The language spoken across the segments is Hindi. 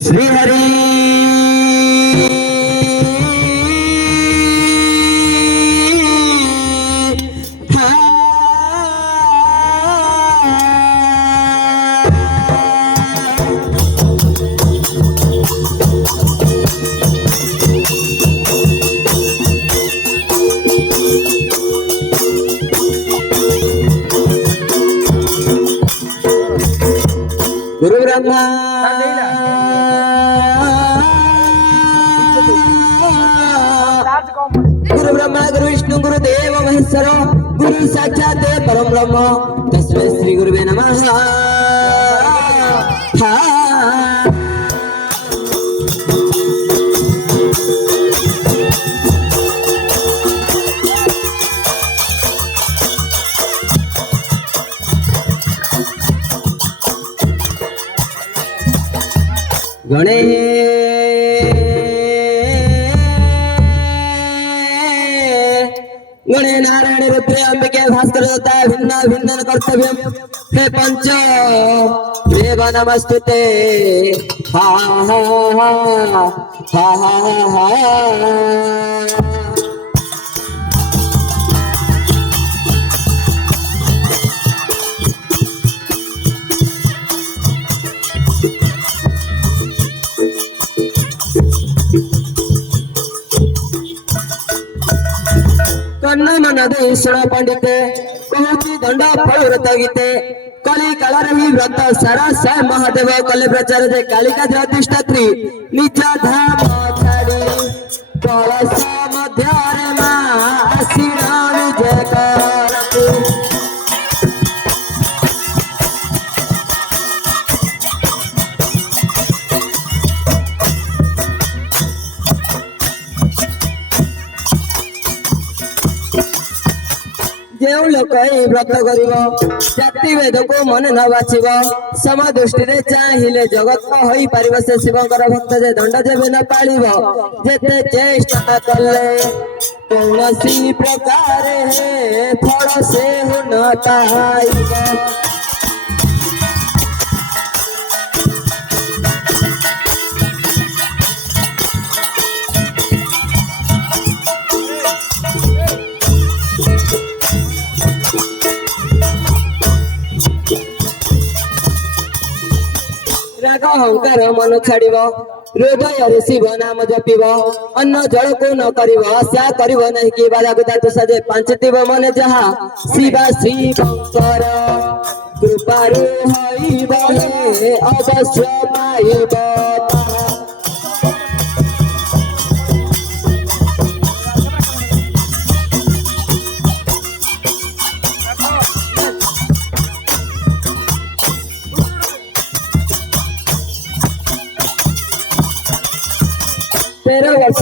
श्री हरि गुरु ब्रह्मा गुरु ब्रह्मा गुरु विष्णु गुरु देव महेश्वर गुरु साक्षात परम ब्रह्म तस्मै श्री गुरुवे नमः। गणे गणे नारायण रुद्र अंबिके भास्कर होता है भिन्न भिन्न कर्तव्य हे पंच देव नमस्तुते हा हा हा हा हा हा। कर्ण मन देशण पंडिते कहूची दंड फल व्रत गीते कली काल व्रत सारा सा महादेव कले प्रचार जे कालिका अधिष्ठात्री निज धाम छाड़ी कलश मध्य मा आसीन विजय करतु। जो लोक व्रत कर जाति भेद को मन न बाछिब सम दृष्टि चाहिए जगत हो पार से शिवकर भक्त जे दंड जेबे न पालिब जेते चेष्टा कले कौन प्रकार फल से न पाइब। राग अहंकार मन छाड़ हृदय शिव नाम जपिब अन्न जल को न कर नहीं कि बाधा कुदा सजे पांचतीब मन जहा शिवा श्री शंकर कृपारु अवश्य पाइब। तेरह वर्ष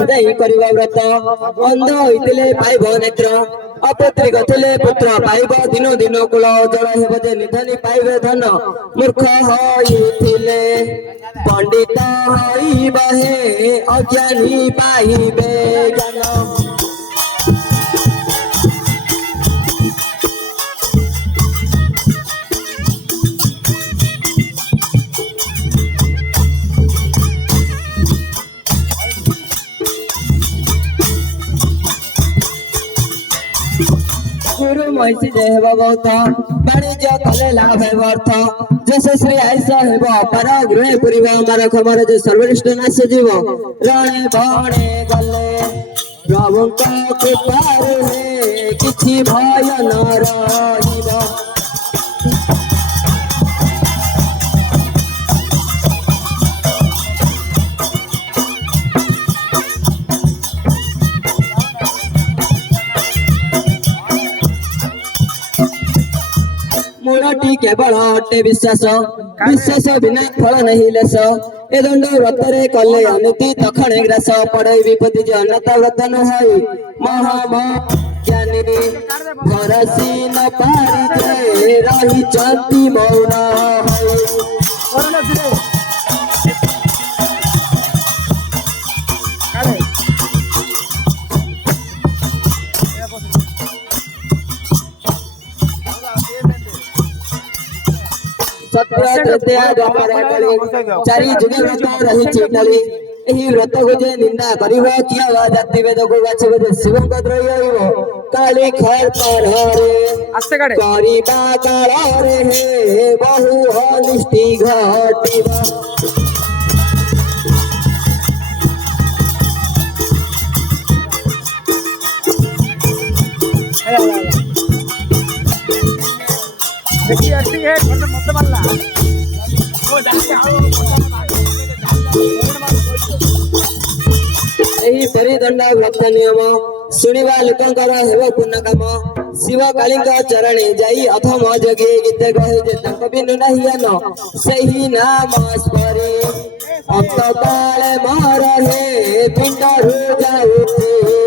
व्रत अंध होते पाइब नेत्र अपुत्रिक थे पुत्र पाइब दिन दिन कूल जल हे निधनी पाइबे धन मूर्ख होइथिले पंडित हे अज्ञानी पाइबे ज्ञान। गुरु महिषी जय हेब बहुत वाणिज्य कले लाभ है अर्थ जैसे श्री आयुष हेब पर गृह पूरी मार खबर जे सर्वनिष्ठ नाश जीव रणे बणे गले प्रभु कृपार किछि भय न रहिब। मूलटी केवल अटे विश्वास विश्वास बिना फल नहीं लेस ए दंड व्रत कले अनिति तखणे ग्रास पड़े विपत्ति जे अन्नता व्रत न होई महाज्ञानी भरसी न पारि रही चंती मौन सत्य तृतीया द्वापर कली चारि जुगे व्रत रही टली एही व्रत को जे निंदा करिवो किया वा जाति वेद को बाछिबो जे शिव को द्रोही होइबो काली खर पर रे आस्ते काढे करिबा काल रे हे बहु अनिष्टि घटिबा देखिए एक्टिंग है मत मारला वो डाके आओ एही परिदंड व्रत नियम शुणिबा लोकंकर हेब पुण्य काम शिव कालींक चरणे जाई अथम जगे गीत कहे जे तंक बिनु नहीं ज्ञान सही नाम स्मरे अंत काले मार हे पिंड हो जाऊ